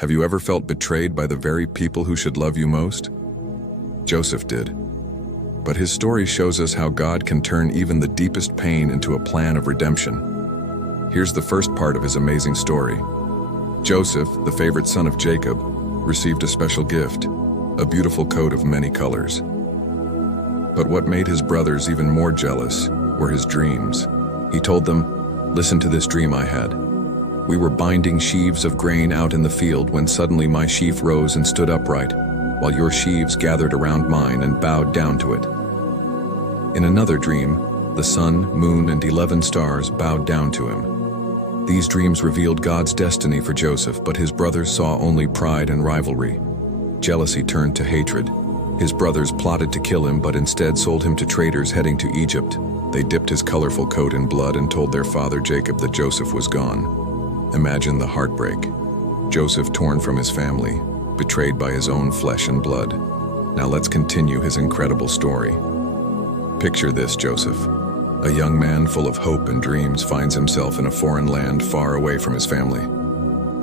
Have you ever felt betrayed by the very people who should love you most? Joseph did. But his story shows us how God can turn even the deepest pain into a plan of redemption. Here's the first part of his amazing story. Joseph, the favorite son of Jacob, received a special gift, a beautiful coat of many colors. But what made his brothers even more jealous were his dreams. He told them, "Listen to this dream I had. We were binding sheaves of grain out in the field when suddenly my sheaf rose and stood upright, while your sheaves gathered around mine and bowed down to it." In another dream, the sun, moon, and 11 stars bowed down to him. These dreams revealed God's destiny for Joseph, but his brothers saw only pride and rivalry. Jealousy turned to hatred. His brothers plotted to kill him, but instead sold him to traders heading to Egypt. They dipped his colorful coat in blood and told their father Jacob that Joseph was gone. Imagine the heartbreak. Joseph torn from his family, betrayed by his own flesh and blood. Now let's continue his incredible story. Picture this, Joseph. A young man full of hope and dreams finds himself in a foreign land far away from his family.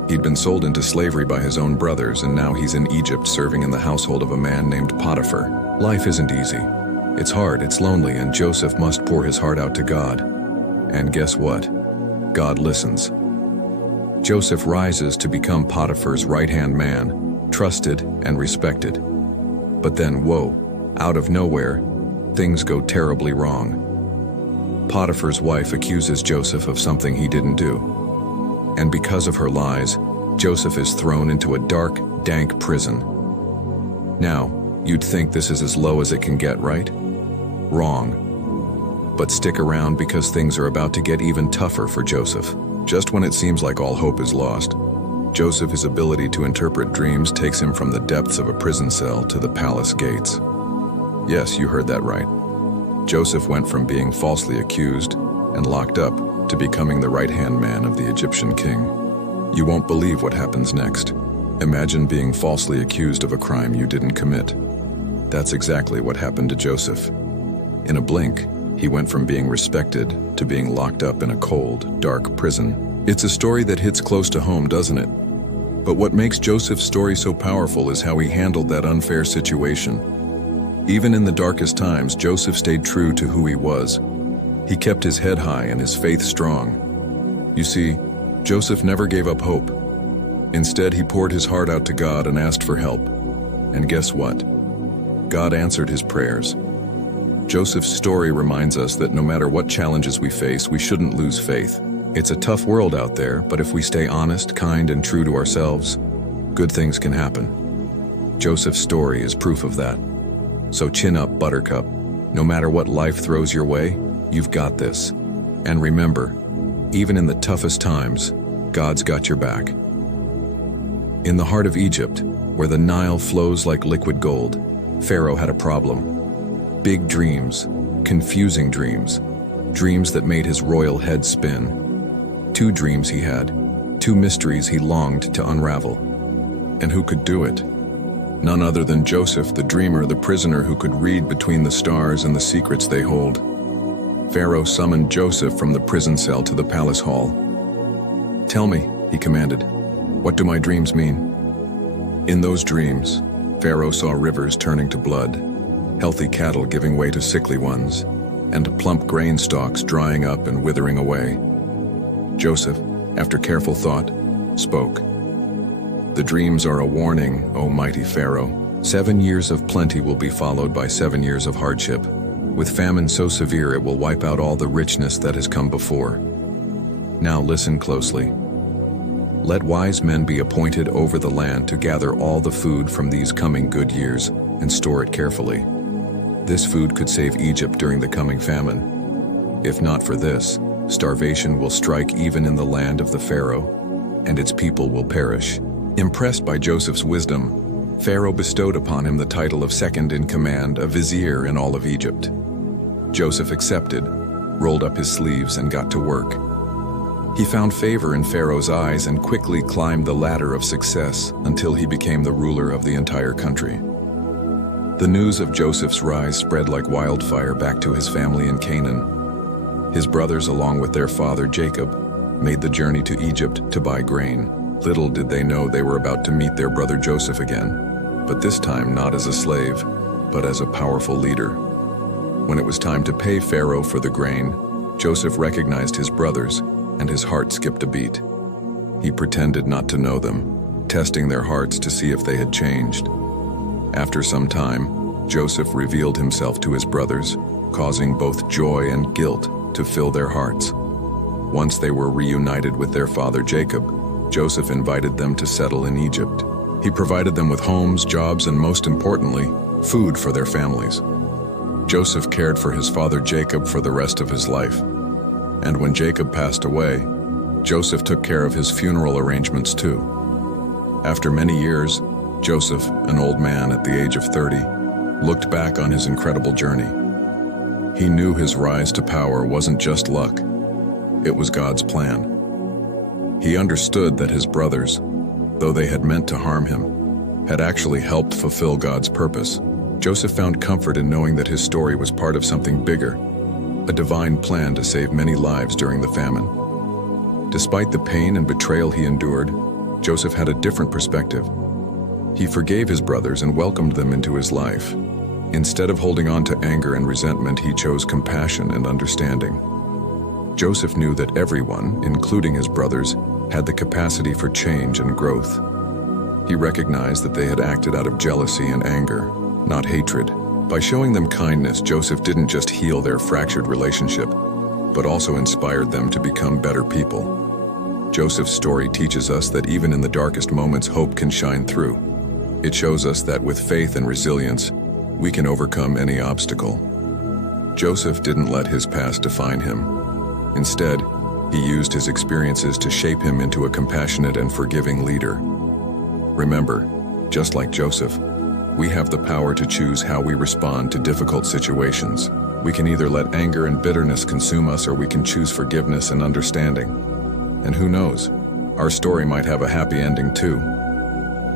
He'd been sold into slavery by his own brothers, and now he's in Egypt serving in the household of a man named Potiphar. Life isn't easy. It's hard, it's lonely, and Joseph must pour his heart out to God. And guess what? God listens. Joseph rises to become Potiphar's right-hand man, trusted and respected. But then, whoa, out of nowhere, things go terribly wrong. Potiphar's wife accuses Joseph of something he didn't do. And because of her lies, Joseph is thrown into a dark, dank prison. Now, you'd think this is as low as it can get, right? Wrong. But stick around because things are about to get even tougher for Joseph. Just when it seems like all hope is lost, Joseph's ability to interpret dreams takes him from the depths of a prison cell to the palace gates. Yes, you heard that right. Joseph went from being falsely accused and locked up to becoming the right-hand man of the Egyptian king. You won't believe what happens next. Imagine being falsely accused of a crime you didn't commit. That's exactly what happened to Joseph. In a blink, he went from being respected to being locked up in a cold, dark prison. It's a story that hits close to home, doesn't it? But what makes Joseph's story so powerful is how he handled that unfair situation. Even in the darkest times, Joseph stayed true to who he was. He kept his head high and his faith strong. You see, Joseph never gave up hope. Instead, he poured his heart out to God and asked for help. And guess what? God answered his prayers. Joseph's story reminds us that no matter what challenges we face, we shouldn't lose faith. It's a tough world out there, but if we stay honest, kind, and true to ourselves, good things can happen. Joseph's story is proof of that. So chin up, Buttercup. No matter what life throws your way, you've got this. And remember, even in the toughest times, God's got your back. In the heart of Egypt, where the Nile flows like liquid gold, Pharaoh had a problem. Big dreams, confusing dreams, dreams that made his royal head spin. 2 dreams he had, 2 mysteries he longed to unravel. And who could do it? None other than Joseph, the dreamer, the prisoner who could read between the stars and the secrets they hold. Pharaoh summoned Joseph from the prison cell to the palace hall. "Tell me," he commanded, "what do my dreams mean?" In those dreams, Pharaoh saw rivers turning to blood, healthy cattle giving way to sickly ones, and plump grain stalks drying up and withering away. Joseph, after careful thought, spoke. "The dreams are a warning, O mighty Pharaoh. 7 years of plenty will be followed by 7 years of hardship, with famine so severe it will wipe out all the richness that has come before. Now listen closely. Let wise men be appointed over the land to gather all the food from these coming good years and store it carefully. This food could save Egypt during the coming famine. If not for this, starvation will strike even in the land of the Pharaoh, and its people will perish." Impressed by Joseph's wisdom, Pharaoh bestowed upon him the title of second in command, a vizier in all of Egypt. Joseph accepted, rolled up his sleeves, and got to work. He found favor in Pharaoh's eyes and quickly climbed the ladder of success until he became the ruler of the entire country. The news of Joseph's rise spread like wildfire back to his family in Canaan. His brothers, along with their father Jacob, made the journey to Egypt to buy grain. Little did they know they were about to meet their brother Joseph again, but this time not as a slave, but as a powerful leader. When it was time to pay Pharaoh for the grain, Joseph recognized his brothers, and his heart skipped a beat. He pretended not to know them, testing their hearts to see if they had changed. After some time, Joseph revealed himself to his brothers, causing both joy and guilt to fill their hearts. Once they were reunited with their father Jacob, Joseph invited them to settle in Egypt. He provided them with homes, jobs, and most importantly, food for their families. Joseph cared for his father Jacob for the rest of his life. And when Jacob passed away, Joseph took care of his funeral arrangements too. After many years, Joseph, an old man at the age of 30, looked back on his incredible journey. He knew his rise to power wasn't just luck, it was God's plan. He understood that his brothers, though they had meant to harm him, had actually helped fulfill God's purpose. Joseph found comfort in knowing that his story was part of something bigger, a divine plan to save many lives during the famine. Despite the pain and betrayal he endured, Joseph had a different perspective. He forgave his brothers and welcomed them into his life. Instead of holding on to anger and resentment, he chose compassion and understanding. Joseph knew that everyone, including his brothers, had the capacity for change and growth. He recognized that they had acted out of jealousy and anger, not hatred. By showing them kindness, Joseph didn't just heal their fractured relationship, but also inspired them to become better people. Joseph's story teaches us that even in the darkest moments, hope can shine through. It shows us that with faith and resilience, we can overcome any obstacle. Joseph didn't let his past define him. Instead, he used his experiences to shape him into a compassionate and forgiving leader. Remember, just like Joseph, we have the power to choose how we respond to difficult situations. We can either let anger and bitterness consume us, or we can choose forgiveness and understanding. And who knows, our story might have a happy ending too.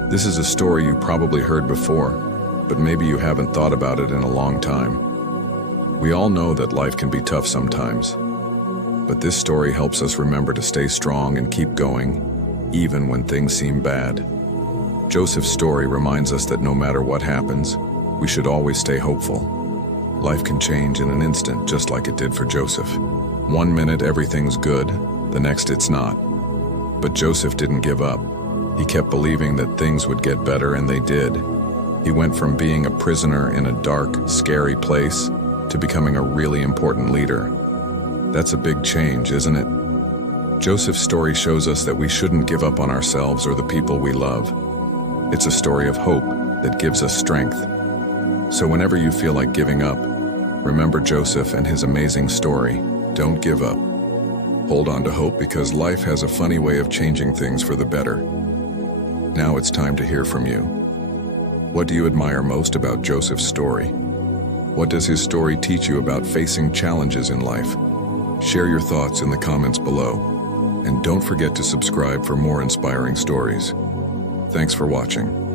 This is a story you probably heard before, but maybe you haven't thought about it in a long time. We all know that life can be tough sometimes, but this story helps us remember to stay strong and keep going, even when things seem bad. Joseph's story reminds us that no matter what happens, we should always stay hopeful. Life can change in an instant, just like it did for Joseph. One minute everything's good, the next it's not. But Joseph didn't give up. He kept believing that things would get better, and they did. He went from being a prisoner in a dark, scary place to becoming a really important leader. That's a big change, isn't it? Joseph's story shows us that we shouldn't give up on ourselves or the people we love. It's a story of hope that gives us strength. So whenever you feel like giving up, remember Joseph and his amazing story. Don't give up. Hold on to hope, because life has a funny way of changing things for the better. Now it's time to hear from you. What do you admire most about Joseph's story? What does his story teach you about facing challenges in life? Share your thoughts in the comments below. And don't forget to subscribe for more inspiring stories. Thanks for watching.